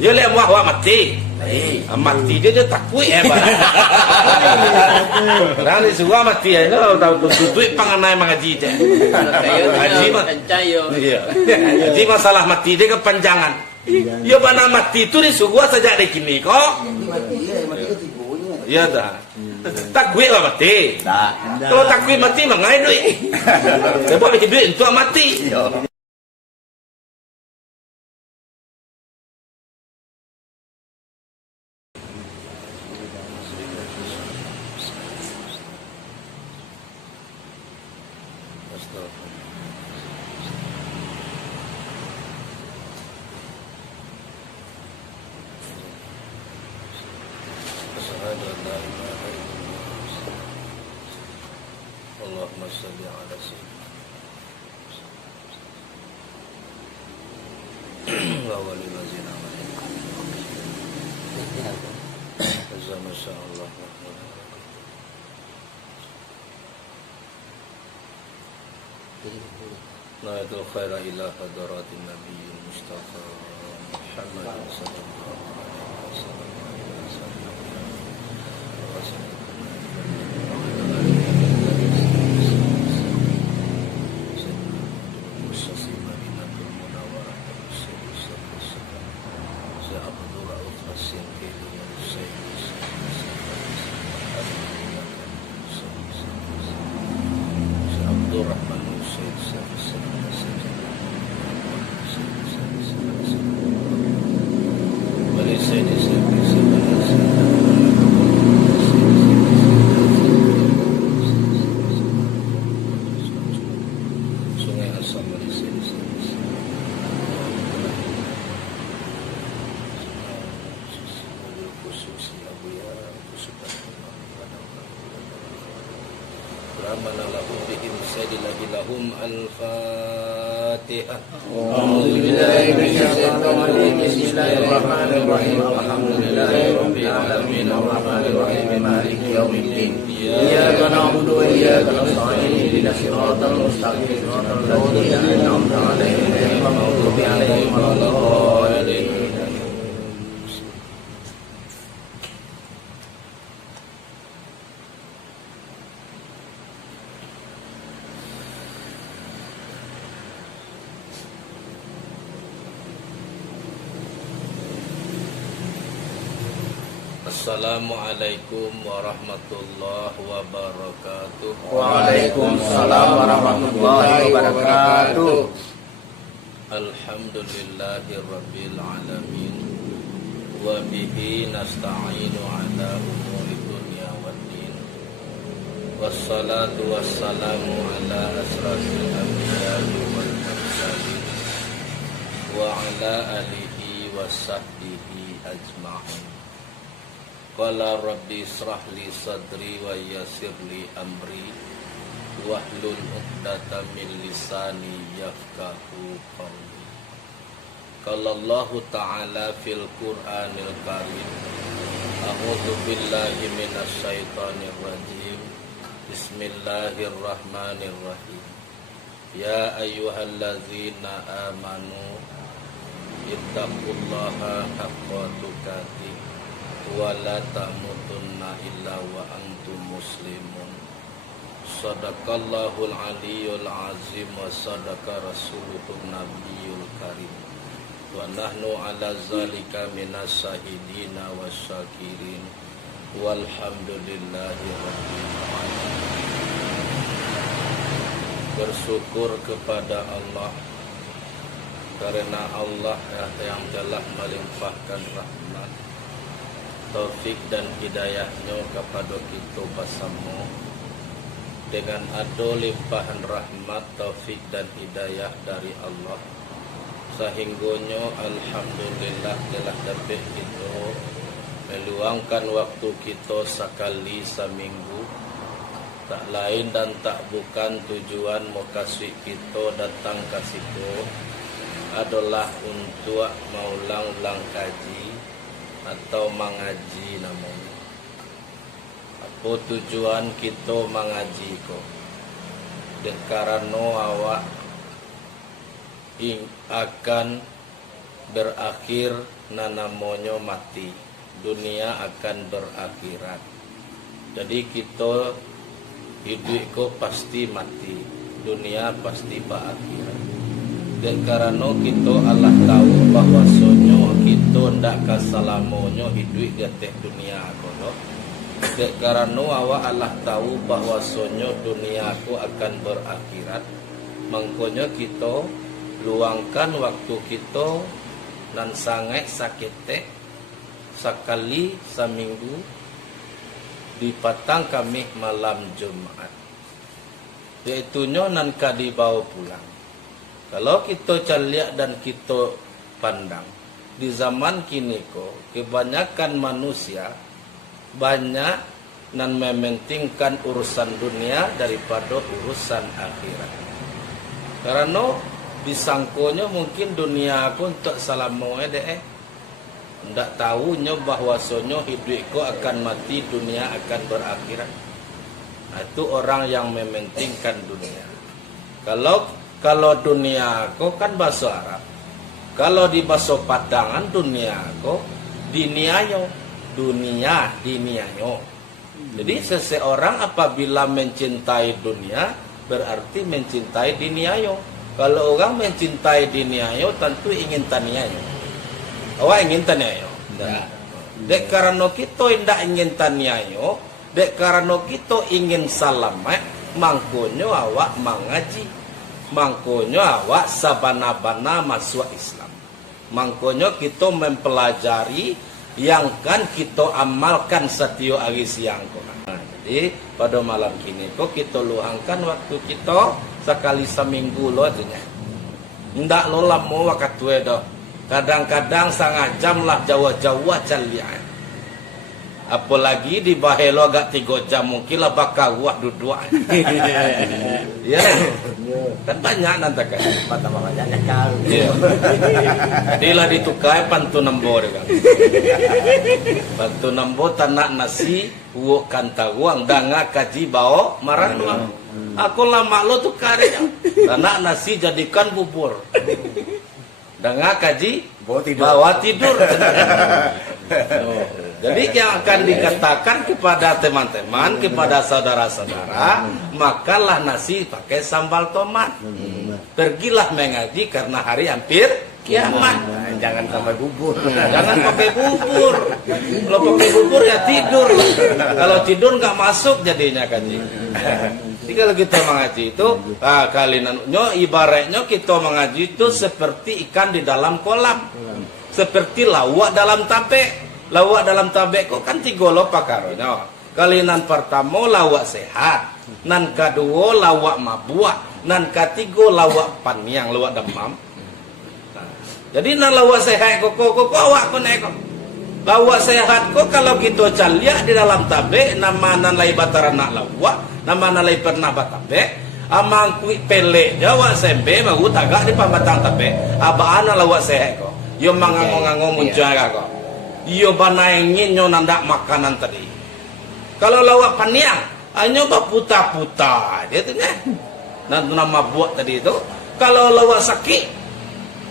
Ya le muah mati. Mati dia takut bang. Nah ni semua mati ya, tahu tutup panganai mengaji je. Haji mah. Haji masalah mati dia kepanjangan. Ya bana mati itu di sugua saja di kini kok. Ya dah. Takut lah mati. Kalau takut mati mengai duit. Sebab bikin duit untuk mati. Allahumma salli ala sayyidina wa walil lazina azza masyaallah. Naidul khaira ila hadratin nabiyil mustafa Muhammad sallallahu alaihi wasallam. Al-Fatihah. A'udzubillahi minasyaitonir rajim. Bismillahirrahmanirrahim. Alhamdulillahirabbil alamin. Arrahmanir rahim. Maliki yaumiddin. Iyyaka na'budu wa iyyaka nasta'in. Ihdinas siratal mustaqim. Siratal ladzina an'amta 'alaihim ghairil maghdubi 'alaihim waladdallin. Assalamualaikum warahmatullahi wabarakatuh. Waalaikumsalam warahmatullahi wabarakatuh. Alhamdulillahirabbil alamin. Wa bihi nasta'inu ala umuri dunya waddin. Wassalatu wassalamu ala asrafil anbiya'i wal mursalin wa ala alihi wasahbihi ajma'in. Qala rabbi israh li sadri wa yassir li amri wahlul 'uqdatam min lisani yafqahu qawli. Qala Allah ta'ala fil Qur'anil Karim. A'udzu billahi minasy syaithanir rajim. Bismillahirrahmanirrahim. Ya ayyuhalladzina amanu ittaqullaha haqqa tuqatih wa la tamutunna illa wa antum muslimun. Sadaqallahul aliyyul azim wa sadaqa rasuluhun nabiyul karim. Wa nahnu ala zalika minas syahidina wasyakirin. Walhamdulillahi rabbil alamin. Bersyukur kepada Allah karena Allah yang telah melimpahkan rahmat, taufik dan hidayahnya kepada kita bersama. Dengan ada limpahan rahmat, taufik dan hidayah dari Allah, sehingganya alhamdulillah telah dapat kita meluangkan waktu kita sekali seminggu. Tak lain dan tak bukan tujuan makasih kita datang ke situ adalah untuk mengulang-ulang kaji atau mengaji namanya. Apa tujuan kita mengaji kok? Karena awak akan berakhir nanamonyo mati, dunia akan berakhirat. Jadi kita hidup ko pasti mati, dunia pasti berakhirat. Dan karena kita Allah tahu bahwa sonyo kita ndak kasalamonyo hidup di atas dunia kono. Dan karena awak Allah tahu bahwa sonyo dunia aku akan berakhirat, mangkonyo kita luangkan waktu kita nan sangat sakit sekali seminggu di patang Kamis malam Jumat, yaitunya nan kadi bawa pulang. Kalau kita caliak dan kita pandang di zaman kini ko kebanyakan manusia banyak nan mementingkan urusan dunia daripada urusan akhirat. Karena disangkonya mungkin dunia aku untuk salamoe ndak tahunya bahwasanya hidupku akan mati, dunia akan berakhirat. Nah, itu orang yang mementingkan dunia. Kalau dunia aku kan bahasa Arab. Kalau di bahasa Padangan dunia aku diniayo, dunia diniayo. Jadi seseorang apabila mencintai dunia berarti mencintai diniayo. Kalau orang mencintai diniayo tentu ingin taniayo. Awak ingin taniayo. Dek karena kita tidak ingin taniayo, dek karena kita ingin selamat, mangkonyo awak mengaji, mangkonyo awak sabana-bana masuk Islam, mangkonyo kita mempelajari yang kan kita amalkan setiap hari siang. Jadi pada malam kini kok kita luangkan waktu kita sekali seminggu lo aja. Ndak lo lama waktu itu. Kadang-kadang setengah jam lah jauh-jauh calian. Apalagi di Bahelo agak 3 jam mungkin lah bakal wah duduk. Ya. Kan banyak nanti kan. Mata makanya kau. Iya. Dilah ditukai pantu nembo kan. Pantu nembo tanak nasi uok kanta uang danga kaji bao marah uang. Aku lama lo tuh kare tanak nasi jadikan bubur. Danga kaji bawa tidur. Jadi yang akan dikatakan kepada teman-teman, kepada saudara-saudara, makanlah nasi pakai sambal tomat. Pergilah mengaji karena hari hampir kiamat. Jangan sampai bubur. Jangan pakai bubur. Kalau pakai bubur ya tidur. Kalau tidur nggak masuk jadinya kaji. Jadi kalau kita mengaji itu, kalinannya ibaratnya kita mengaji itu seperti ikan di dalam kolam, seperti lawak dalam tape. Lawak dalam tabe kok kan 3 lo pakaronya. Kalinan pertama lawak sehat, nan kedua lawak mabuk, nan ketiga lawak paniang, lawak demam. Nah, jadi nan lawak sehat kok awak neko. Lawak sehat kok kalau kita calia di dalam tabe nama nan lai bataran nak lawak, nama nan lai pernah batabe, amang kui pele Jawa sembe bagu tagak di pamatang tabe. Abaan lawak sehat kok. Yo mangango-ngango muncul kok. Iyo banaingin nyo nandak makanan tadi. Kalau lawak paniang, hanya puta-puta, gitu nih. Nanti nama buat tadi itu. Kalau lawak sakit,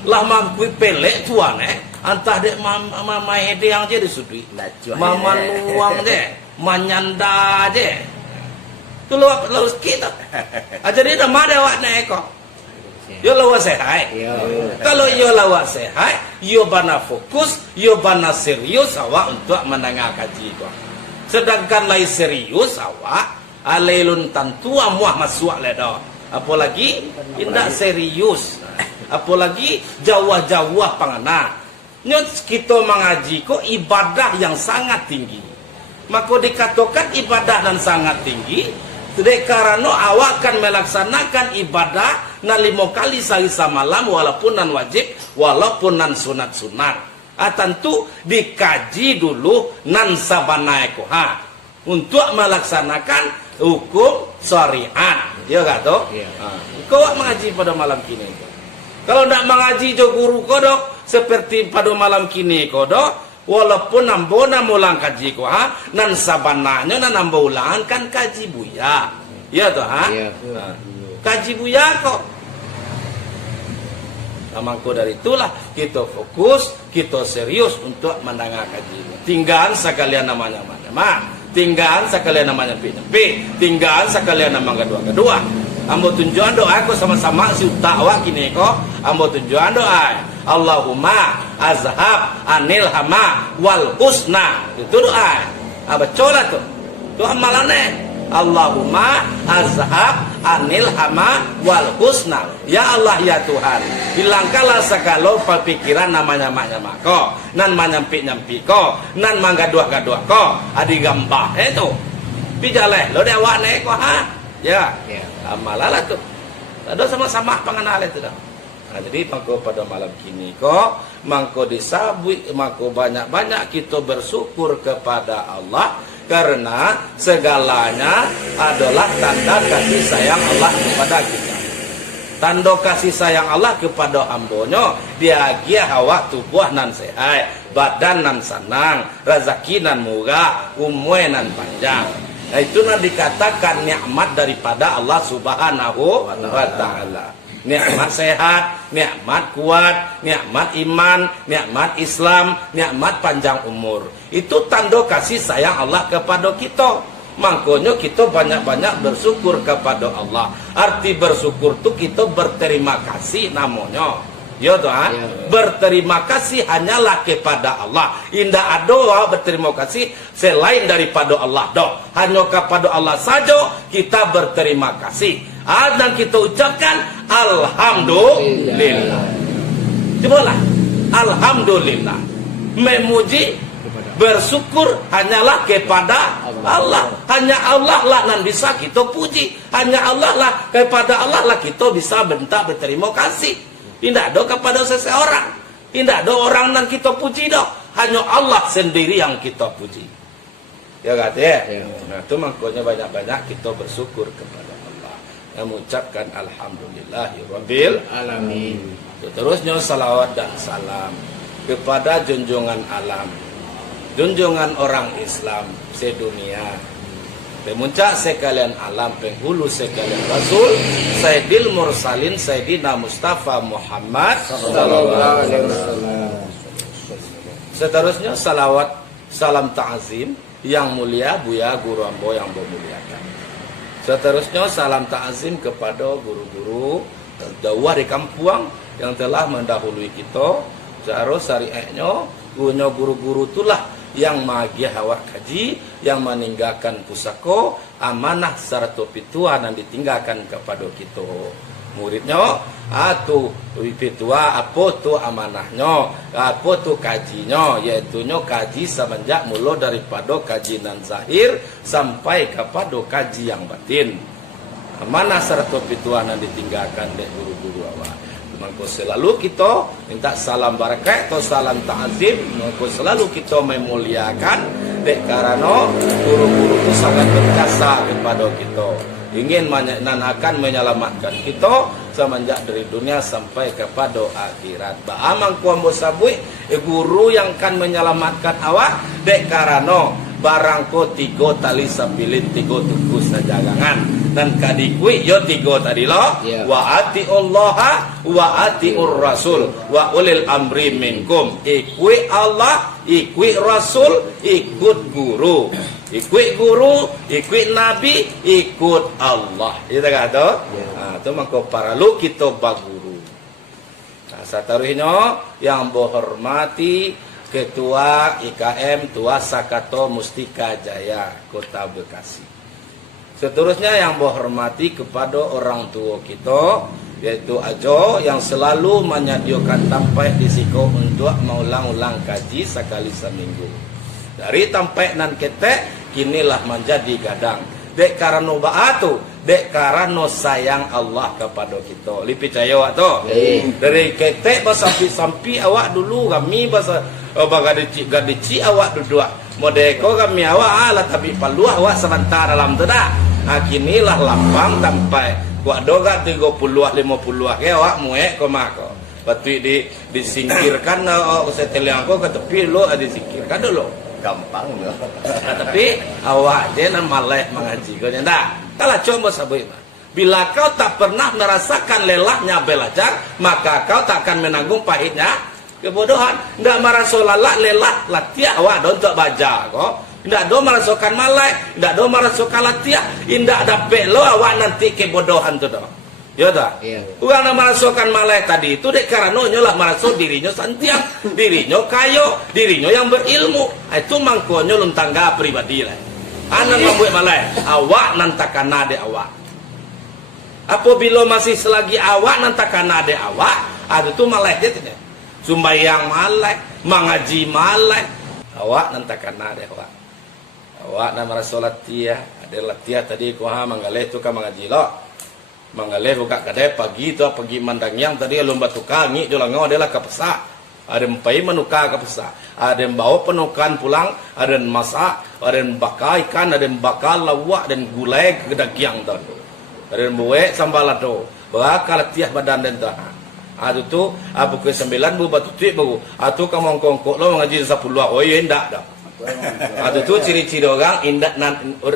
lah mampu pelek tuan antah dek mama hede yang jadi sudui, mama luang deh, manyanda deh. Tu lawak sakit, aja dia nama ada wak neko. Yo lawak sehat. Kalau yo lawak sehat, yo bana fokus, yo bana serius awak untuk menengah kaji kok. Sedangkan lai serius awak, alelun tentu amuah masuk ledo. Apalagi indak serius, apalagi jawah-jawah pangana. Nyot kita mengaji kok ibadah yang sangat tinggi. Maka dikatakan ibadah dan sangat tinggi. Tidak karena awak akan melaksanakan ibadah na 5 kali sehari semalam walaupun nan wajib, walaupun nan sunat-sunat. Tentu dikaji dulu nan sabanaekoha untuk melaksanakan hukum syariat. Ya gak toh? Kau mengaji pada malam kini. Kalau tidak mengaji jo guru kodok seperti pada malam kini kodok. Walaupun nambo namulang kaji ko nan sabananya nan nambo ulangan kan kaji buya, ya toh Kaji buya kok. Mangko dari itulah kita fokus, kita serius untuk mendengar kaji. Tinggal sekalian namanya mana, tinggal sekalian namanya pi, tinggal sekalian nama kedua. Ambo tunjuan doa aku sama-sama si utakwa kini ko. Ambo tunjuan doa. Allahumma azhab anil hama wal husna. Itu doa. Bacola tuh. Itu amalannya. Allahumma azhab anil hama wal husna. Ya Allah ya Tuhan, hilangkanlah segala pikiran namanya mako, nan manyampi ko, nan manggaduah ko, adi gambah itu. Pijaleh lo dewa neko ha. Ya. Amalalah tuh. Ada sama-sama pengenal itu dah. Nah, jadi mangko pada malam kini ko, mangko disabui, mangko banyak-banyak kita bersyukur kepada Allah. Karena segalanya adalah tanda kasih sayang Allah kepada kita. Tanda kasih sayang Allah kepada hambonyo, dia hawa tubuh nan sehat, badan nan senang, rezeki nan murah, umur nan panjang. Nah, itu nan dikatakan nikmat daripada Allah Subhanahu wa taala. Nikmat sehat, nikmat kuat, nikmat iman, nikmat Islam, nikmat panjang umur. Itu tanda kasih sayang Allah kepada kita. Makanya kita banyak-banyak bersyukur kepada Allah. Arti bersyukur itu kita berterima kasih namanya. Ya Tuhan, berterima kasih hanyalah kepada Allah. Indah ada berterima kasih selain daripada Allah. Hanya kepada Allah saja kita berterima kasih. Dan kita ucapkan Alhamdulillah. Cobalah, Alhamdulillah. Memuji, bersyukur hanyalah kepada Allah. Hanya Allah lah yang bisa kita puji. Hanya Allah lah, kepada Allah lah kita bisa bentak berterima kasih. Tidak ada kepada seseorang. Tidak ada orang yang kita puji dah. Hanya Allah sendiri yang kita puji. Ya kata ya. Nah itu makanya banyak-banyak kita bersyukur kepada Allah. Yang mengucapkan Alhamdulillahirabbil alamin. Terusnya salawat dan salam kepada junjungan alam, junjungan orang Islam sedunia. Pemuncak sekalian alam, penghulu sekalian Rasul, Sayyidil Mursalin, Sayyidina Mustafa Muhammad sallallahu alaihi wasallam. Seterusnya salawat, salam ta'zim yang mulia Buya Guru Ambo yang memuliakan. Seterusnya salam ta'zim kepada guru-guru dakwah di kampung yang telah mendahului kita. Seharus syariahnya punya guru-guru itulah yang magia hawak kaji, yang meninggalkan pusako, amanah serta pituah dan ditinggalkan kepada kita. Muridnya, atu pitua apa tu amanahnya, apa tu kajinya, yaitunya kaji semenjak mula daripada kaji nan zahir sampai kepada kaji yang batin. Amanah serta pituah dan ditinggalkan oleh guru-guru awak. Maka selalu kita minta salam barakat atau salam ta'zim. Maka selalu kita memuliakan dek karena guru-guru itu sangat berjasa kepada kita. Ingin akan menyelamatkan kita semenjak dari dunia sampai kepada akhirat. Ba'amang kuambo sabui guru yang akan menyelamatkan awak dek karena barangko tiga tali sapilin tiga tuku sajagangan. Dan kadikui yo tiga tadi lo wa ati Allah wa ati Rasul wa ulil amri minkum. Ikui Allah, ikui Rasul, ikut guru. Ikut guru, ikut Nabi, ikut Allah. Itu kata. Nah, itu maka paralu kita baguru. Nah, sataruhnya yang berhormati Ketua IKM Tua Sakato Mustika Jaya Kota Bekasi. Seterusnya yang berhormati kepada orang tua kita, yaitu Ajo yang selalu menyediakan tempat di siko untuk mengulang-ulang kaji sekali seminggu. Dari tempat nan ketek kinilah menjadi gadang. Dek karena baatu, dek karena sayang Allah kepada kita. Lipi percaya awak tu. Dari ketek sampai awak dulu kami bahasa gadici awak duduk. Modeko kami awak lah tapi paluah awak sebentar dalam tu dah. Kinilah lapang sampai kuat doga 30-50 ke awak muek ko mako. Patu disingkirkan setelah aku ke tepi lo disingkirkan dulu. Gampang loh. Tapi awak je nan maleh mengaji ko nyanda. Kala coba sabui. Bila kau tak pernah merasakan lelahnya belajar, maka kau tak akan menanggung pahitnya kebodohan. Ndak merasa lelah latihan awak untuk baca kok. Ndak do merasakan malai, ndak do merasakan latihan, indak dapat lo awak nanti kebodohan tu do. Ya tak? Iya. Orang nak merasakan malai tadi itu dek karena nyolah merasa dirinya santiang, dirinya kayo, dirinya yang berilmu. Itu mangkonyo lun tangga pribadi lah. Anak membuat malai, awak nantakan nade awak. Apabila masih selagi awak nantakan nade awak, ada tu malai dia tidak. Sumbayang malai, mengaji malai, awak nantakan nade awak. Awak nak merasa latihan, ada latihan tadi kuah manggaleh tu kan mengaji lo. Mangaleh buka kedai pagi tu pergi mandang yang tadi lomba tukar ni jualan ngau adalah ke pasar. Ada empai menukar ke pasar. Ada yang bawa penukan pulang, ada yang masak, ada yang bakar ikan, ada yang bakar lawak dan gulai ke dagiang tu. Ada yang buat sambal lado. Bakal latihan badan dan tu. Ada tu pukul 9 bu batu tuik baru. Atu kamu kongkok lo mengaji 10 oh ya indak dah. Ada tu ciri-ciri orang indak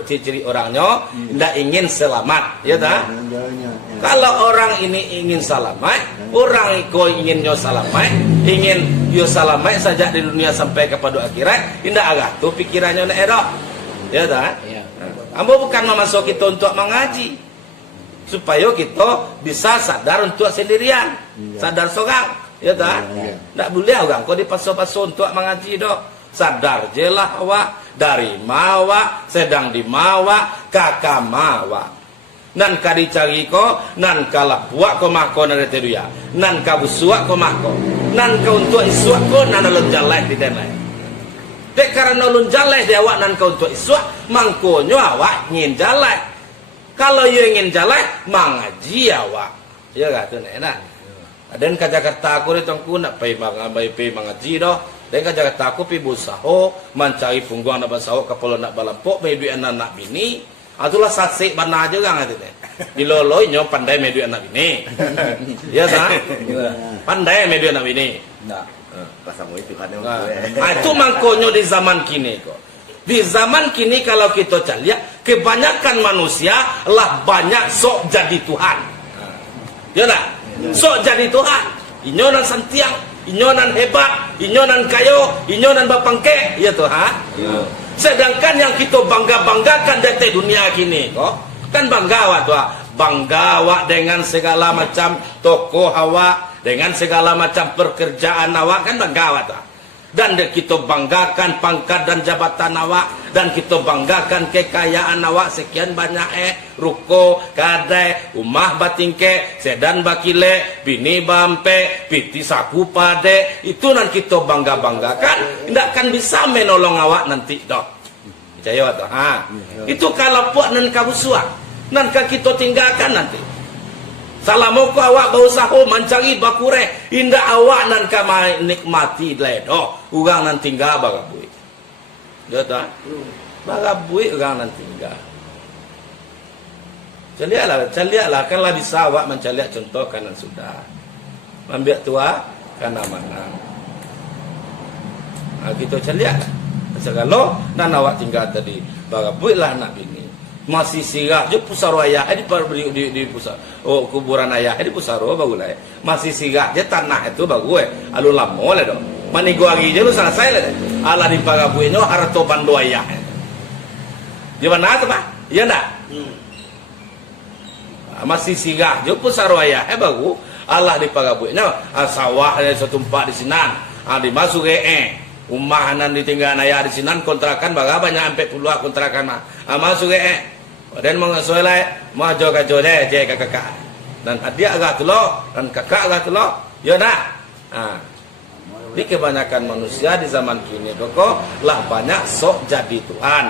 ciri-ciri orangnya indak ingin selamat, ya tak? Kalau orang ini ingin selamat, orang itu ingin yo selamat, ingin yo selamat saja di dunia sampai kepada akhirat, indak agak tu pikirannya nak edo, ya tak? Ambo bukan memasuk kita untuk mengaji, supaya kita bisa sadar untuk sendirian, sadar seorang, ya tak? Ndak boleh orang kau dipasok-pasok untuk mengaji dok. Sadar jelah awak dari mawa sedang di mawa kakak mawa nan kadi cari ko nan kalah buat ko mako nan teduya nan ka busuak ko mako nan ka untuk isuak ko nan lon jalai di denai dek karena lon jalai de awak nan ka untuk isuak mangkonyo awak ngin jalai kalau you ingin jalai mangaji awak ya gak tu nak dan ka Jakarta aku ni tongku nak pai mangaji doh. Dan kan Jakarta aku pi busaho mencari pungguan nak basaho kapalo nak balampok medu anak bini. Atulah sasik bana aja kan itu teh. Diloloi nyo pandai medu anak bini. Ya tak? Pandai medu anak bini. Enggak. Pasamu itu kan. Itu mangkonyo di zaman kini kok. Di zaman kini kalau kita lihat kebanyakan manusia lah banyak sok jadi Tuhan. Ya tak? Sok jadi Tuhan. Inyonan santiang, inyonan hebat, inyonan kayo, inyonan bapangke, ya tuh ha? Ya. Sedangkan yang kita bangga-banggakan dari dunia kini, kok kan bangga tuh, bangga dengan segala macam toko awak, dengan segala macam pekerjaan awak kan bangga tuh. Dan kita banggakan pangkat dan jabatan awak, dan kita banggakan kekayaan awak sekian banyak ruko, kadai, rumah batingke, sedan bakile, bini bampe, piti saku pade, itu nan kita bangga-banggakan, tidak akan bisa menolong awak nanti dok. Percaya toh? Ha. Itu kalau puak nan kabusuak, nan kita tinggalkan nanti. Salamoko awak berusaha mencari bakure, indah awak nan kamai nikmati ledo, urang nan tinggal bagabui. Dia tak? Bagabui urang nan tinggal. Caliaklah, kanlah bisa awak mencaliak contoh kanan sudah. Ambil tua kana mana. Kita caliak. Segala nan awak tinggal tadi, bagabui lah nak bini. Masih sirah je pusaro ayah di pusar kuburan ayah di pusaro bagulai masih sirah je tanah itu bagus alun lamo le do manigo agi je lu selesai le ala di pagabuinyo harto pando ayah di mana tu pak iya ndak masih sirah je pusaro ayah bagus Allah di pagabuinyo sawah ada setumpak di sinan dimasuk rumah nan ditinggal ayah di sinan kontrakan baga banyak sampai puluhan kontrakan masuk dan mengasolai majo kajo deh je kakak dan adik agak tulo dan kakak agak tulo ya nak di kebanyakan manusia di zaman kini koko lah banyak sok jadi Tuhan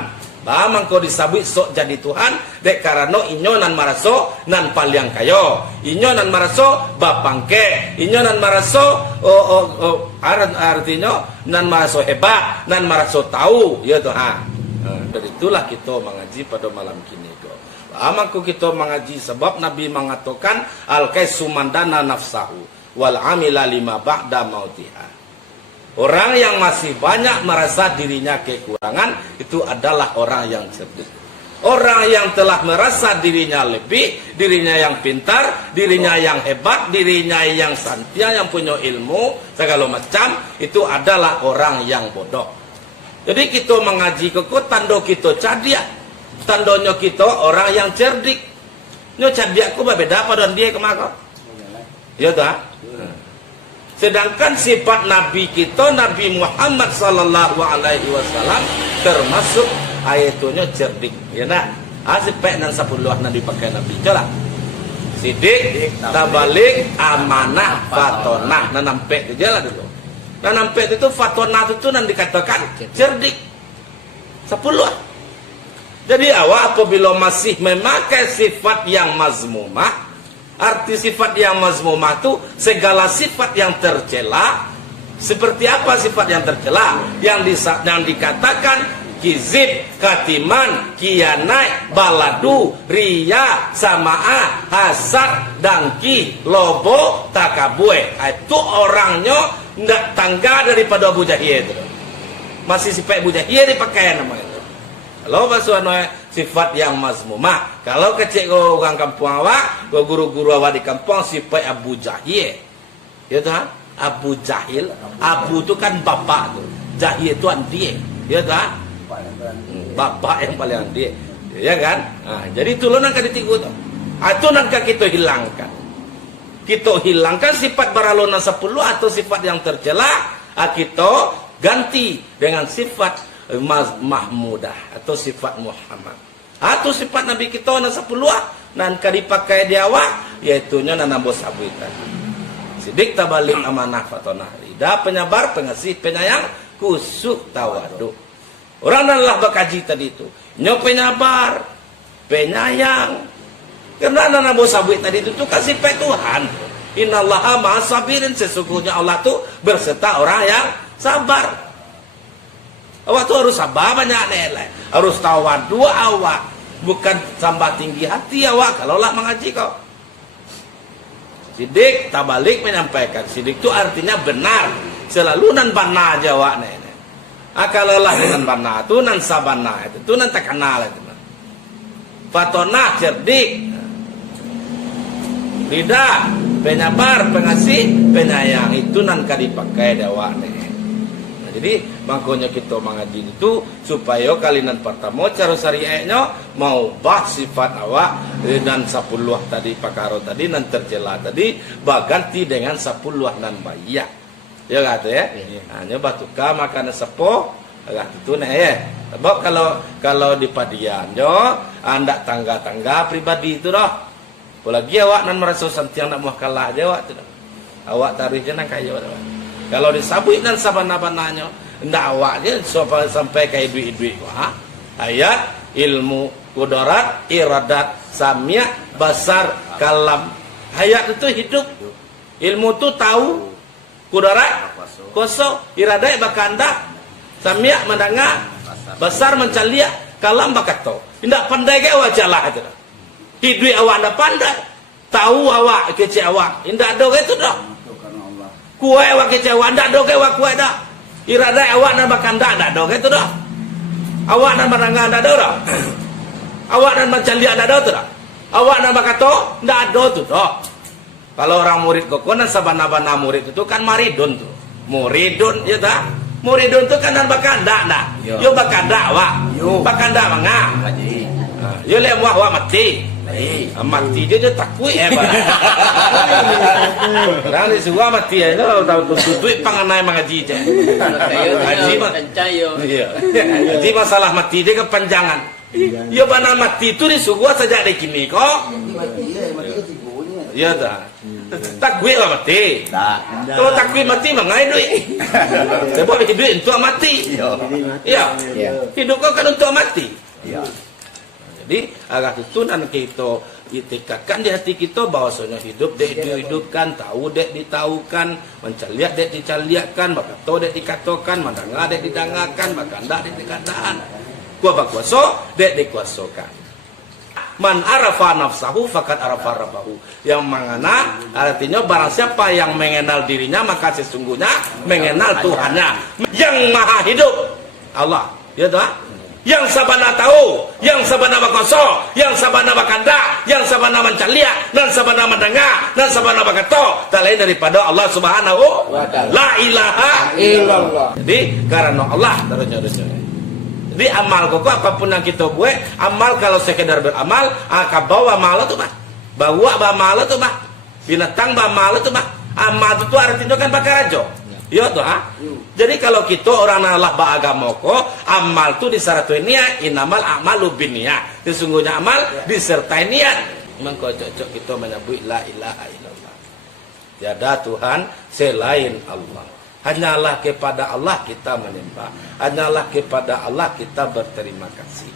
bamang kau disabui sok jadi Tuhan dek karena inyo nan maraso nan paling kayo inyo nan maraso bapangke inyo nan maraso artinya nan maraso hebat nan maraso tahu ya Tuhan. Dari itulah kita mengaji pada malam kini kok. Amaku kita mengaji sebab Nabi mengatakan al-kaisu mandana nafsahu wal amila lima ba'da mautiha. Orang yang masih banyak merasa dirinya kekurangan itu adalah orang yang sedih. Orang yang telah merasa dirinya lebih, dirinya yang pintar, dirinya yang hebat, dirinya yang santia, yang punya ilmu, segala macam, itu adalah orang yang bodoh. Jadi kita mengaji koko, tanda kita cerdik. Tandanya kita orang yang cerdik. Nyo cerdik ku berbeda pada dia kemana? Ya tak? Sedangkan sifat Nabi kita, Nabi Muhammad sallallahu alaihi wasallam, termasuk ayatunya cerdik. Ya nak? Sifat nan 10 nan dipakai Nabi. Coba. Sidik, tabalik, amanah, fatonah. Nan nampak tu jelah dulu. Nan nampak itu fatonah itu nan dikatakan cerdik. 10. Jadi awak apabila masih memakai sifat yang mazmumah, arti sifat yang mazmumah itu segala sifat yang tercela. Seperti apa sifat yang tercela? Yang dikatakan kizib, katiman, kianai, baladu, riya, samaa, hasad, dangki, lobo, takabue. Itu orangnya tidak tangga daripada Abu Jahil itu. Masih sifat Abu Jahil dipakai nama itu. Kalau bahasa sifat yang mazmumah. Kalau kecil orang kampung awak, guru-guru awak di kampung sifat Abu Jahil. Ya tak? Abu Jahil. Abu itu kan bapak tu. Jahil itu dia. Ya tak? Bapak yang paling dia. Ya kan? Nah, jadi tulunan kan ditiku tu. Itu nanti kita hilangkan. Kita hilangkan sifat baralona 10 atau sifat yang tercela. Kita ganti dengan sifat Mahmudah atau sifat Muhammad atau sifat Nabi kita na 10 nan ka dipakai di awak yaitu nya nan bos abu tadi. Sidik, tabalik, amanah, fatonah, rida, penyabar, pengasih, penyayang, kusuh, tawadu. Orang nan lah bakaji tadi itu nyo penyabar, penyayang, karena nan bos abu tadi itu kasih pe Tuhan. Innallaha ma'as sabirin, sesungguhnya Allah tu berserta orang yang sabar. Awak tu harus sabar banyak nilai. Harus tawadu awak. Bukan tambah tinggi hati awak. Kalau lah mengaji kau. Sidik, tabalik menyampaikan. Sidik itu artinya benar. Selalu nan bana aja awak nenek. Kalau lah dengan bana tu nan sabana itu. Tu nan tak kenal itu. Fatonah, cerdik. Lidah, penyabar, pengasih, penyayang. Itu nan ka dipakai di awak nenek. Jadi makanya kita mengaji itu supaya kalian pertama cara syariahnya mau bah sifat awak dan 10 tadi pakaro tadi nan tercela tadi baganti dengan 10 nan bayak. Ya kata ya. Hanya batuka makan sepo agak itu nah ya. Sebab kalau di padian yo anda tangga-tangga pribadi itu dah. Apalagi awak nan merasa santiang nak mau kalah aja awak tu. Awak tariknya nang kaya dah. Kalau disabui dan sabana-bananya, ndak awaknya sampai kayak duit-duit. Ayat, ilmu, kudarat, iradat, samia, basar, kalam. Ayat itu hidup. Ilmu itu tahu, kudarat, koso, iradat bakanda, samia mendengar, basar mencaliak, kalam bakato. Ndak pandai ke awak jalah itu. Hidup awak ndak pandai. Tahu awak kecil awak, ndak ada itu dah. Kue awak kecewa, ndak doge awak kue dah. Iradat awak dan bakanda ndak doge itu dah. Awak dan barangga ndak ada dah. Awak dan macam dia ndak ada tu dah. Awak dan bakato ndak ada tu dah. Kalau orang murid koko dan sabana-bana murid itu kan maridun tu. Muridun ya tak? Muridun tu kan dan bakanda ndak. Yo bakanda awak. Bakanda manga. Yo le muah awak mati. Mati dia takut Orang ni suka mati aja tahu tutui panganai mengaji je. Haji masalah mati dia kepanjangan. Ya bana mati tu disugua saja dari kini kok. Ya dah. Takut lah mati. Kalau takut mati mengai duit. Sebab hidup untuk mati. Ya. Hidup kau kan untuk mati. Jadi agak itu dan kita itikadkan di hati kita bahwasanya hidup dek dihidupkan, tahu dek ditahukan, mencaliak dek dicaliakkan, bakato dek dikatokan, mendengar dek didengarkan, bakanda dek dikandaan. Kuasa kuasa dek dikuasakan. Man arafa nafsahu faqad arafa rabbahu. Yang mengena artinya barang siapa yang mengenal dirinya maka sesungguhnya mengenal Tuhannya yang maha hidup. Allah. Ya tak? yang sabana tahu, yang sabana bakoso, yang sabana bakanda, yang sabana mencalia, dan sabana mendengar, dan sabana bakato, tak lain daripada Allah Subhanahu wa ta'ala. La ilaha illallah. Jadi karena Allah terus. Jadi amal kok apapun yang kita buat, amal kalau sekedar beramal, akan bawa amal itu mah. Bawa amal itu mah. Binatang amal itu mah. Amal itu artinya kan bakar aja. Ya tuh Jadi kalau kita orang Allah beragama kok amal tu disyaratkan niat, innamal a'malu binniyat. Sesungguhnya amal disertai niat. Memang kau cocok kita menyebut la ilaha illallah. Tiada Tuhan selain Allah. Hanyalah kepada Allah kita menyembah. Hanyalah kepada Allah kita berterima kasih.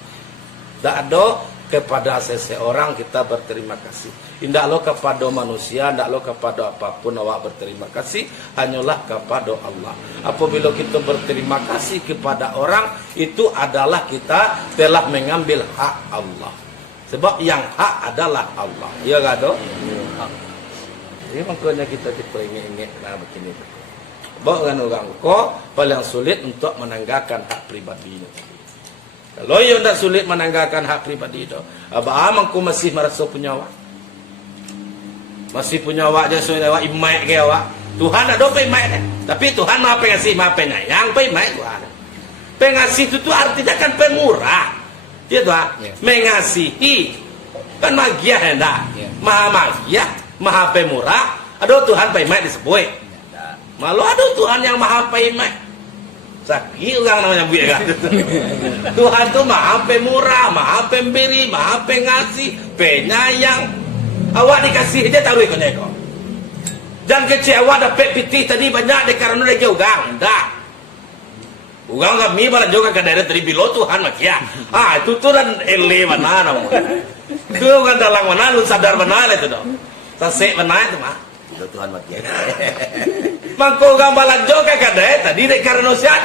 Tak ada kepada seseorang kita berterima kasih. Tidak lo kepada manusia, tidak lo kepada apapun awak berterima kasih, hanyalah kepada Allah. Apabila kita berterima kasih kepada orang, itu adalah kita telah mengambil hak Allah. Sebab yang hak adalah Allah. Ya kan do? Jadi makanya kita ingat begini. Bahkan orang kok paling sulit untuk menanggalkan hak pribadi itu. Kalau yang tidak sulit menanggalkan hak pribadi itu, abang aku masih merasa punya awak. Masih punya awak je sudah awak imai ke awak. Tuhan ada apa imai deh. Tapi Tuhan maha pengasih, maha penyayang, apa imai Tuhan. Pengasih itu artinya kan pemurah. Ya Tuhan, mengasihi. Kan magiah hendak. Maha magiah, maha pemurah. Ada Tuhan pemai disebut. Malu ada Tuhan yang maha pemai. Sakit orang namanya buat kan. Tuhan tu maha pemurah, maha pemberi, maha pengasih, penyayang. Awak dikasih aja taruh ikutnya kau. Jangan kecewa dapat pitih tadi banyak karena dia ugang. Enggak. Ugang kami malah juga ke daerah dari bilo Tuhan makia. Itu tuh dan ele mana nama. Itu kan dalang mana lu sadar mana itu dong. Tasek mana itu mah. Bilo Tuhan makia. Mangko ugang malah juga ke daerah tadi karena siat.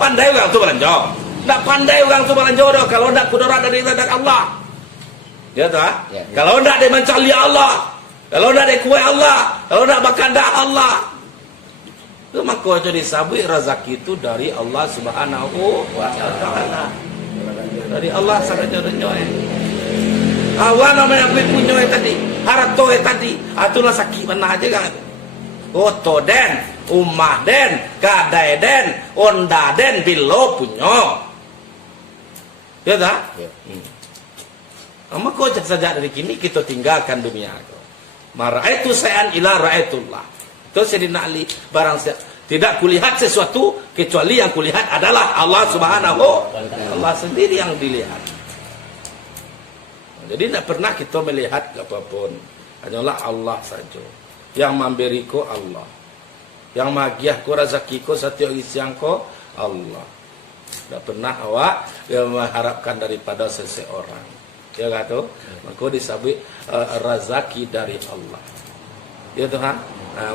Pandai ugang tuh malah jauh. Nggak pandai ugang tuh malah jauh kalau nggak kudarat dari Allah. Ya tak? Ya. Kalau tidak dia mencari Allah, kalau tidak dia kuat Allah, kalau tidak bakanda Allah, itu maka jadi sabit rezeki itu dari Allah Subhanahu wa ta'ala. Dari Allah sahaja-sahaja. Awak namanya punya tadi, harato tadi, atulah sakit mana aja kan? Oto den, umah den, kadai den, onda den, bilo punya. Ya tak? Ya. Maka saja dari kini kita tinggalkan dunia. Mara'aitu sayan ila ra'aitullah. Itu Sayyidina Ali barang tidak kulihat sesuatu kecuali yang kulihat adalah Allah Subhanahu Allah sendiri yang dilihat. Jadi tidak pernah kita melihat apapun. Hanyalah Allah saja. Yang memberiku Allah. Yang magiahku rezekiku setiap isianku Allah. Tidak pernah awak mengharapkan daripada seseorang. Ya kata, maka disebut rezeki dari Allah. Ya Tuhan,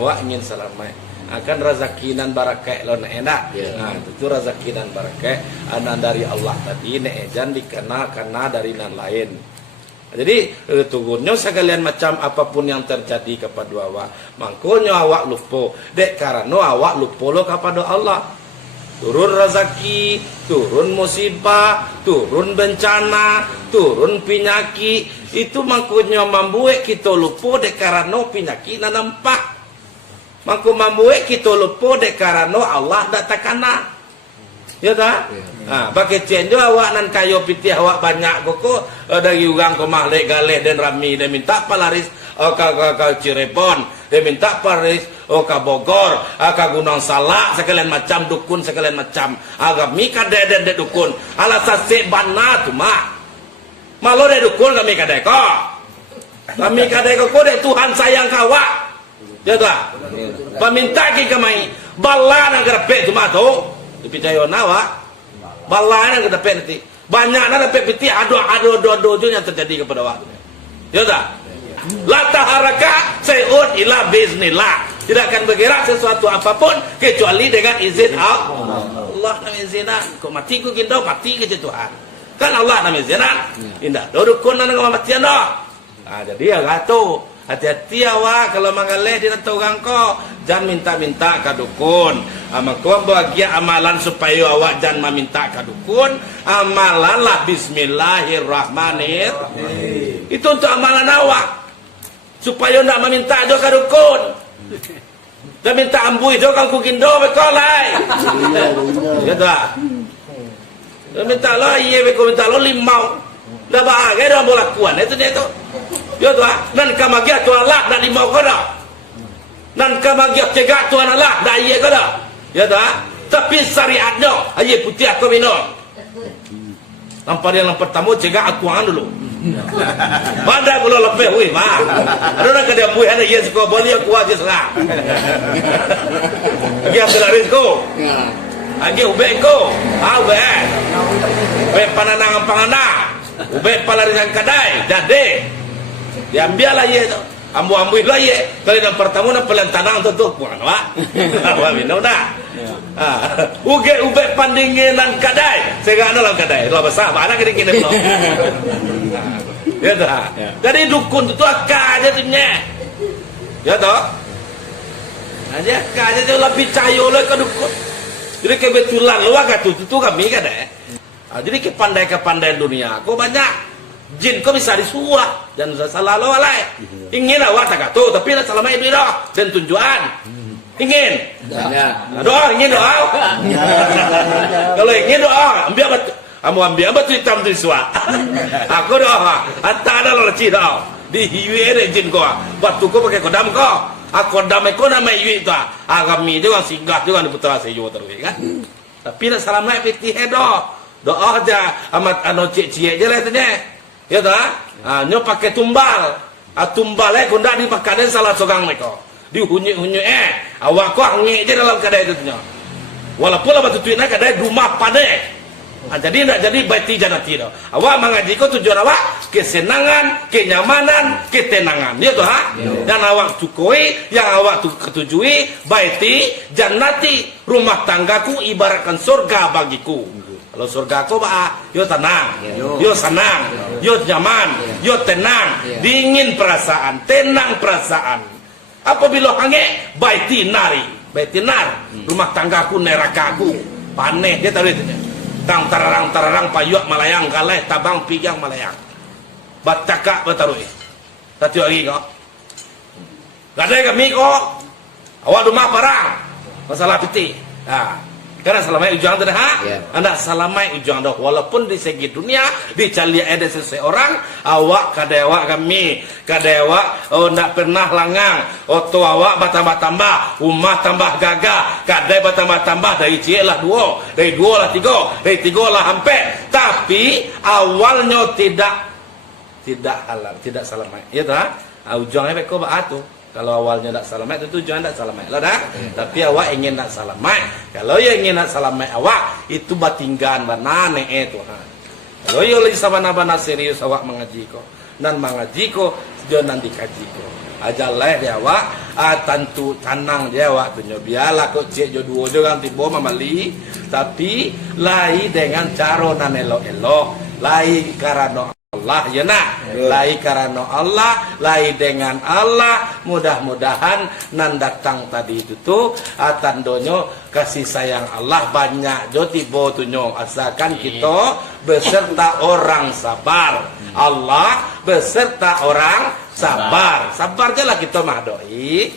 awak ingin selamat. Akan rezeki dan barakah lo enak. Itu rezeki dan barakah anak dari Allah tadi neejan dikenal karena dari nan lain. Jadi tunggunya sekalian macam apapun yang terjadi kepada awak, mangkonya awak lupa. Dek karena awak lupa lo kepada Allah. Turun rezeki, turun musibah, turun bencana, turun penyakit. Itu makanya membuat kita lupa dek karena penyakit na nampak. Maka membuat kita lupa dek karena Allah dak takana. Ya tak? Pakai cenjo awak nan kayo pitih awak banyak kok dari urang ke mahlek galeh dan rami dan minta palaris ke Cirebon, dia minta paris ke Bogor, ke Gunung Salak, sekalian macam dukun, sekalian macam agami kadeden de dukun alasan sebana tu mak malo de dukun kami kadeko de Tuhan sayang kawa ya tak paminta ki kami bala na grape tu mak tu dipicayo nawa bala na grape nanti banyak na grape piti ado yang terjadi kepada awak ya tak. La taharaka sayun ila biznillah. Tidak akan bergerak sesuatu apapun kecuali dengan izin Allah. Allah nama izinan. Kau mati ku gindo mati ke Tuhan. Kan Allah nama izinan. Indah. Dodukun nang kematian dah. Jadi ya gato. Hati-hati awak kalau mangaleh di orang kau jangan minta-minta ke dukun. Kau bahagia amalan supaya awak jangan meminta ke dukun. Amalan lah bismillahirrahmanirrahim. Itu untuk amalan awak. Supaya nak meminta do ke dukun. Dan minta ambui do kan kukindo bekolai. Ya tak? Dan minta lo iya beko minta lo limau. Dah bahagia do bola kuan itu dia tu. Ya tak? Dan kamagia tu Allah dan limau kau dah. Dan kamagia cegak tu Allah dah iya kau dah. Ya tak? Tapi syariat dah aye putih aku minum. Nampak dia yang pertama cegak akuan dulu. Bandai pula lebih weh mah. Ada nak dia buih ada yes ko boleh aku aja serang. Dia selaris ko. Agi ubek ko. Ubek. Ubek pananang. Ubek palarisan kadai. Jadi diambil lah ye tu. Ambu-ambu lah ye. Kali yang pertama nak pelan tanang tutup puan wah. Wah minum dah. Ubek pandingin dan kadai. Saya dalam kadai. Lah besar mana kini kini belum. Ya tak? Jadi dukun itu akak aja tu nya. Ya tak? Aja akak aja tu lebih cayo lah ke dukun. Jadi kebetulan lu agak tu kami kan jadi kepandai dunia. Kau banyak. Jin kau bisa disuah dan salah lo alai. Ingin awak tak tu tapi nak selama itu dah dan tujuan. Ingin. Doa ingin doa. Kalau ingin doa ambil betul. Ambil betul hitam tu disuah. Aku doa. Anta ada lo ciri doa. Di hiu ada jin kau. Batu kau pakai kodam kau. Aku kodam kau nama hiu itu. Agami juga singgah juga di putra seyo terus kan. Tapi nak selama itu doa. Doa aja amat anu cik-cik je lah tu nya. Ya tak? Nyo pakai tumbal. Tumbal kau ndak dipakai salah seorang mereka. Dihunyi-hunyi awak kau ngek je dalam kedai itu nya. Walaupun lah batu tuina kedai rumah padai. Jadi nak jadi baiti janati dah. Awak mengaji kau tujuan awak kesenangan, kenyamanan, ketenangan. Ya tu ha? Dan awak cukui yang awak ketujui baiti janati, rumah tanggaku ibaratkan surga bagiku. Kalau surga aku yo tenang, yo senang, yo nyaman, yo tenang, dingin perasaan, tenang perasaan. Apabila hange baiti nari, baiti nar, rumah tanggaku nerakaku, paneh dia tahu itu. Tang tararang payuk malayang kalai tabang pigang malayang. Bataka batarui. Tati lagi kau. Gadai kami kau. Awak rumah parang. Masalah piti. Karena selama ujang tu dah, anda selama ujang dah. Walaupun di segi dunia, di calia ada seseorang, awak kadewak kami, kadewak, ndak pernah langang. Oto awak bertambah-tambah, rumah tambah gagah, kadai bertambah-tambah dari cik lah 2, dari 2 lah 3, dari 3 lah hampir. Tapi awalnya tidak halal, tidak selamat. Ya tak? Ujangnya kau batu. Kalau awalnya tak selamat itu tujuan tak selamat lah dah. Tapi awak ingin tak selamat. Kalau yang ingin tak selamat awak itu batinggan banane Tuhan. Kalau yang lagi sabana-bana serius awak mengaji ko dan mengaji ko jangan dikaji ko. Ajalah dia awak tentu tenang dia awak tunyo biarlah ko cek jo duo jo kan tibo mamali tapi lai dengan cara nan elok-elok lai karena Allah ya nak, lai karena Allah, lai dengan Allah, mudah-mudahan nan datang tadi itu tu tandonyo kasih sayang Allah banyak jo tibo tunyo asalkan kita beserta orang sabar. Allah beserta orang sabar. Sabar je lah kita mahdoi.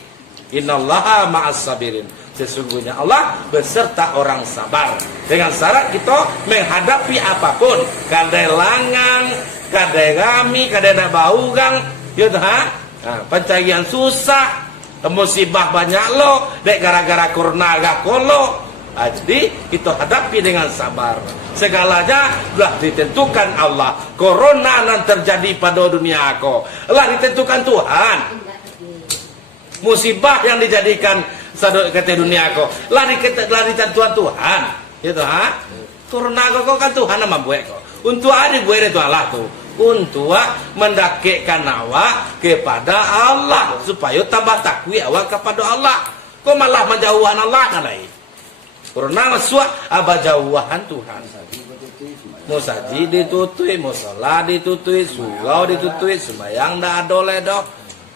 Innallaha ma'as sabirin. Sesungguhnya Allah beserta orang sabar. Dengan syarat kita menghadapi apapun, kadai langang, kadai rami, kadai nak bau gang, ya ha? Pencarian susah, musibah banyak lo, dek gara-gara corona gak kolo. Jadi kita hadapi dengan sabar. Segalanya telah ditentukan Allah. Corona nan terjadi pada dunia aku, telah ditentukan Tuhan. Musibah yang dijadikan kata dunia aku, telah ditentukan Tuhan. Gitu ha? Corona kau kan Tuhan nama buat kau. Untuk ada buat itu Allah tu. Untuk mendakekkan awak kepada Allah supaya tambah takwi awak kepada Allah. Kau malah menjauhan Allah kan lain. Corona masuk jauhan Tuhan. Musaji ditutui, musola ditutui, surau ditutui, sembayang dah adole doh.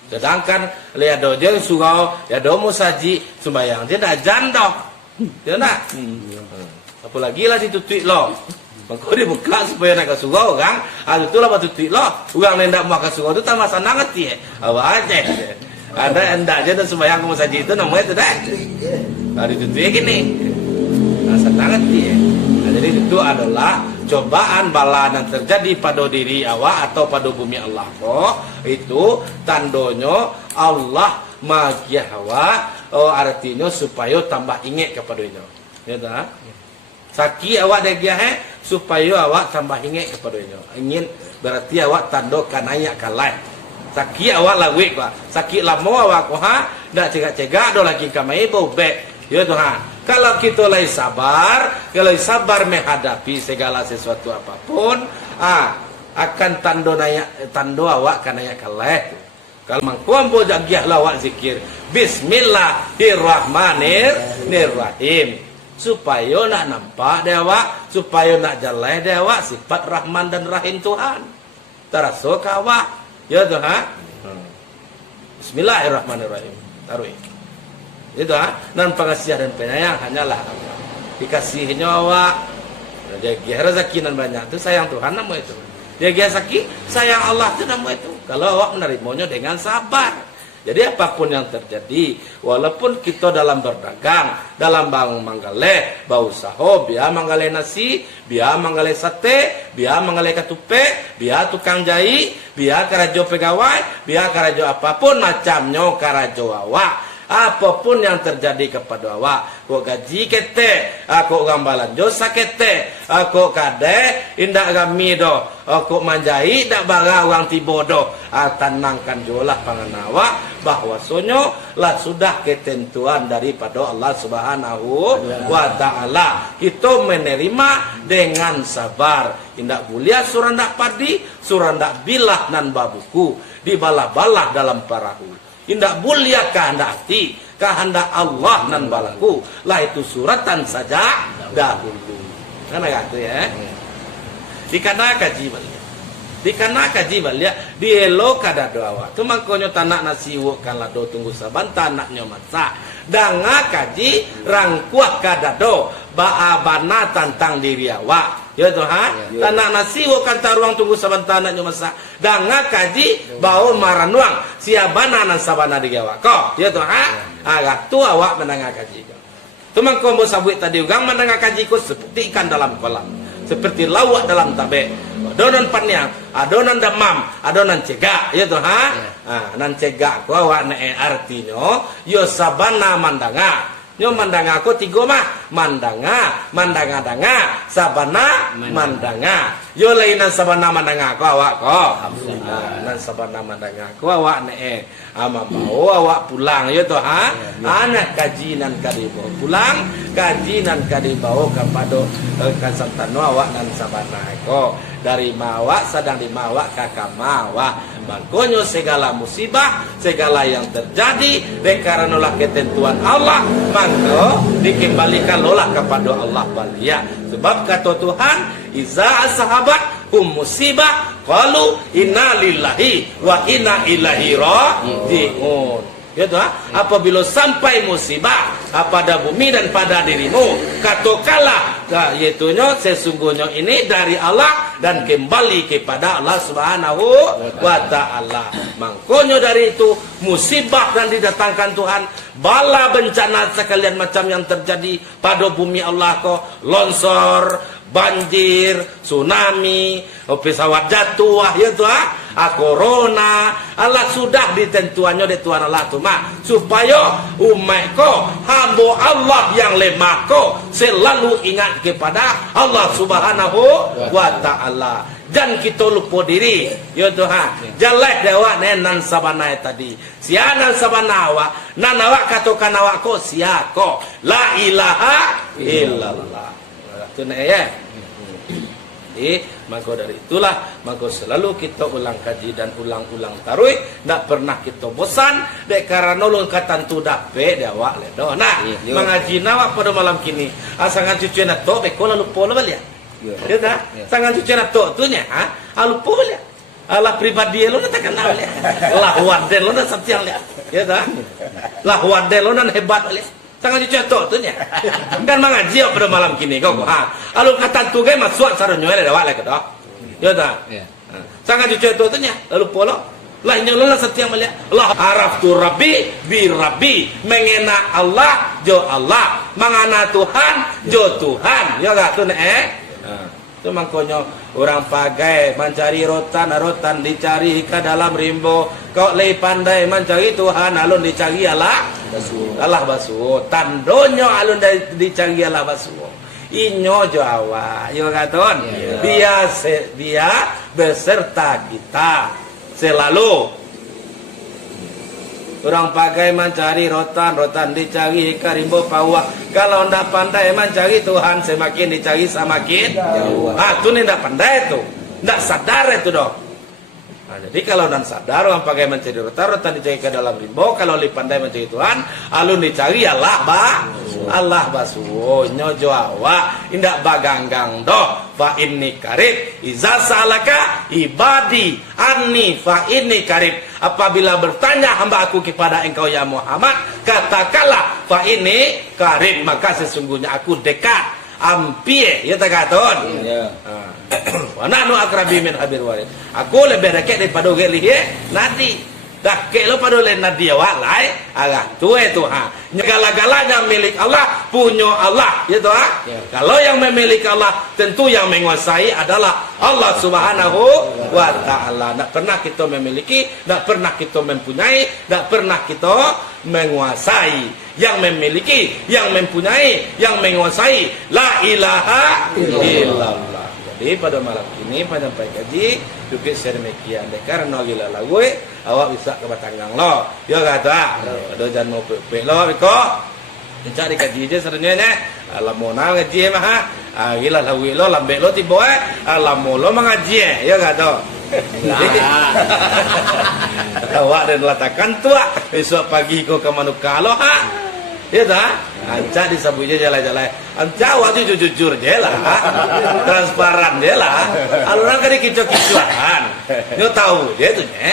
Sedangkan lihat doh je surau, ya doh musaji sembayang je dah jandoh. Ya nak? Apalagi lah ditutui lo. Maka dia buka supaya nak ke surau orang. Itulah batu tutui lo. Orang yang tak mau ke surau itu tak masa ngerti. Awak aja. Ada hendak je dan sembahyang ke masjid itu namanya itu dah. Ditutui gini. Senang ngerti. Jadi itu adalah cobaan bala yang terjadi pada diri awak atau pada bumi Allah. Itu tandonyo Allah magiah awak. Artinya supaya tambah ingat kepadanya. Ya dah. Saki awak dia supaya awak tambah ingat kepadanya. Ingin berarti awak tando kanaya kalai. Saki awak lawik pak. Sakit lama awak dak cegak-cegak do lagi kamai bau bek. Ya Tuhan. Kalau kita lagi sabar, kalau sabar menghadapi segala sesuatu apapun, akan tando awak kanaya kalai. Kalau mangkuam bojak giah lawak zikir Bismillahirrahmanirrahim supaya nak nampak dewa, supaya nak jalai dewa sifat Rahman dan Rahim Tuhan. Terasa kawak, ya Tuhan. Bismillahirrahmanirrahim. Taruh. Itu dan pengasih dan penyayang hanyalah Allah. Dikasihnya awak, dia giah rezeki dan banyak itu sayang Tuhan nama itu. Dia giah sakit sayang Allah itu nama itu. Kalau awak menerimanya dengan sabar. Jadi apapun yang terjadi, walaupun kita dalam berdagang, dalam bang manggale, bau saho, biar manggale nasi, biar manggale sate, biar manggale katupe, biar tukang jahit, biar karajo pegawai, biar karajo apapun macamnya karajo awak. Apapun yang terjadi kepada awak, kok gaji kete, kok gambalan josa kete, kok kade indak gami do, kok manjai dak baga orang tibo do, tenangkan jolah pangan awak bahwa sonyo lah sudah ketentuan daripada Allah Subhanahu wa taala. Kita menerima dengan sabar. Indak bulia surah ndak padi, surah ndak bilah nan babuku, dibalah-balah dalam perahu. Indak mulia kehendak hati, kehendak Allah nan balaku. Lah itu suratan saja dahulu. Karena kata ya. Dikana kaji balik. Dikana kaji balik. Dielo kada doa. Tu makanya tanak nasi kan lah do tunggu saban tanaknya masak. Danga kaji rangkuah kada do baabana tentang diri awak. Ya Tuhan, tanak nasi kan taruang tunggu saban tanaknya masak. Danga kaji bau maranuang siabana nan sabana digawak. Kok, ya Tuhan, agak tu awak mendengar kaji. Tumang kombo sabuit tadi ugang mendengar kaji ku seperti ikan dalam kolam, seperti lawak dalam tabe. Adonan paniang, adonan damam, adonan cegak, ya Tuhan. Nan cegak ku awak ne artinya yo sabana mandanga. Nyo mandanga aku tiga mah mandanga danga sabana mandanga yo lainan sabana mandanga aku awak ko nan sabana mandanga aku awak ne ama mau awak pulang yo to anak kajinan kadibo pulang kajinan kadibo kepada kasantano awak nan sabana ko dari mawak sedang di mawak kakak mawak makanya segala musibah segala yang terjadi karena ketentuan Allah maka dikembalikan lolah kepada Allah balia sebab kata Tuhan iza sahabat musibah qalu inna lillahi wa inna ilaihi raji'un. Ya Tuhan, apabila sampai musibah pada bumi dan pada dirimu, katakanlah yaitunya sesungguhnya ini dari Allah dan kembali kepada Allah Subhanahu wa taala. Makanya dari itu musibah yang didatangkan Tuhan, bala bencana sekalian macam yang terjadi pada bumi Allah ko, longsor, banjir, tsunami, pesawat jatuh, ya Tuhan. Corona Allah sudah ditentuannya di Tuhan Allah tu supaya umat ko hamba Allah yang lemah ko selalu ingat kepada Allah Subhanahu wa taala dan kita lupa diri ya Tuhan jaleh dewa nan sabana tadi sia nan sabana awak nan awak katakan awak ko sia ko la ilaha illallah tu ya. Maka dari itulah maka selalu kita ulang kaji dan ulang-ulang taruh tidak pernah kita bosan dek karena ulun katantu dape dewa ledo nah mengaji nawak pada malam kini asangan cucu nak to beko lalu pola balia ya dah sangan cucu nak to tu nya lupa balia Allah pribadi lo nak kenal ya lah waden lo nak setiang ya dah lah waden lo nak hebat balia Sangat dicetok tu nya. Kan mengaji pada malam kini kau. Lalu kata tu kan masuk saronyo ada dawat lagi dah. Ya tak? Sangat dicetok tu nya. Lalu polo lainnya Allah setiap melihat Allah araftu rabbi bi rabbi mengena Allah jo Allah mengana Tuhan jo Tuhan ya gak tu itu makanya orang pagai mencari rotan dicari ke dalam rimbo kau lebih pandai mencari Tuhan alun dicari Allah basuh tandonyo alun dicari Allah basuh inyo Jawa ya katon dia beserta kita selalu orang pakai mencari rotan dicari karimbo pawah kalau ndak pandai mencari Tuhan semakin dicari semakin jauh itu nih ndak pandai itu ndak sadar itu dong jadi kalau non sadar orang pakai mencari rotan dicari ke dalam rimbo kalau lebih pandai mencari Tuhan alun dicari Allah basuh nyojo awa indak baganggang doh fa inni karib iza salaka ibadi anni fa inni karib apabila bertanya hamba aku kepada engkau ya Muhammad katakanlah fa inni karib maka sesungguhnya aku dekat ampie ya takaton wa nahnu aqrabi min habil warid aku lebih dekat daripada gelihe nadi dah ke lo pada lain nadia walai agak tuh segala-galanya milik Allah punya Allah ya toh kalau yang memiliki Allah tentu yang menguasai adalah Allah Subhanahu wa taala. Tak pernah kita memiliki, tak pernah kita mempunyai, tak pernah kita menguasai. Yang memiliki, yang mempunyai, yang menguasai la ilaha illallah. Jadi pada malam ini penyampaian kaji dukit sedemikian karena gila lagu awak bisa ke Batanggang lo ya kata ada jangan mau pe lo biko mencari kaji je sebenarnya alam mau ngaji mah gila lagu lo lambe lo tibo alam lo mengaji ya kata awak dan latakan tua besok pagi kau ke Manukalo ya tak? Anca disambutnya jalan-jalan. Anca waktu jujur je lah, transparan je lah. Alurang kan dikicau-kicauan. Nyo tahu dia tu nye.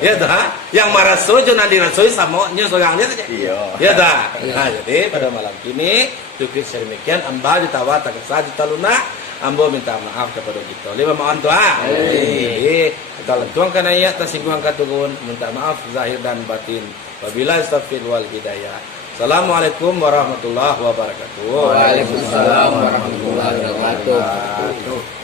Ya tak? Yang marah sojo nanti rasoi sama nyo seorang dia tu nye. Ya tak? Nah jadi pada malam kini tukik sedemikian amba ditawar tak saja taluna. Ambo minta maaf kepada kita. Lima mohon doa. Jadi kalau tuangkan ayat tersinggung katugun minta maaf zahir dan batin. Wabillahi taufiq wal hidayah. Assalamualaikum warahmatullahi wabarakatuh. Waalaikumsalam warahmatullahi wabarakatuh.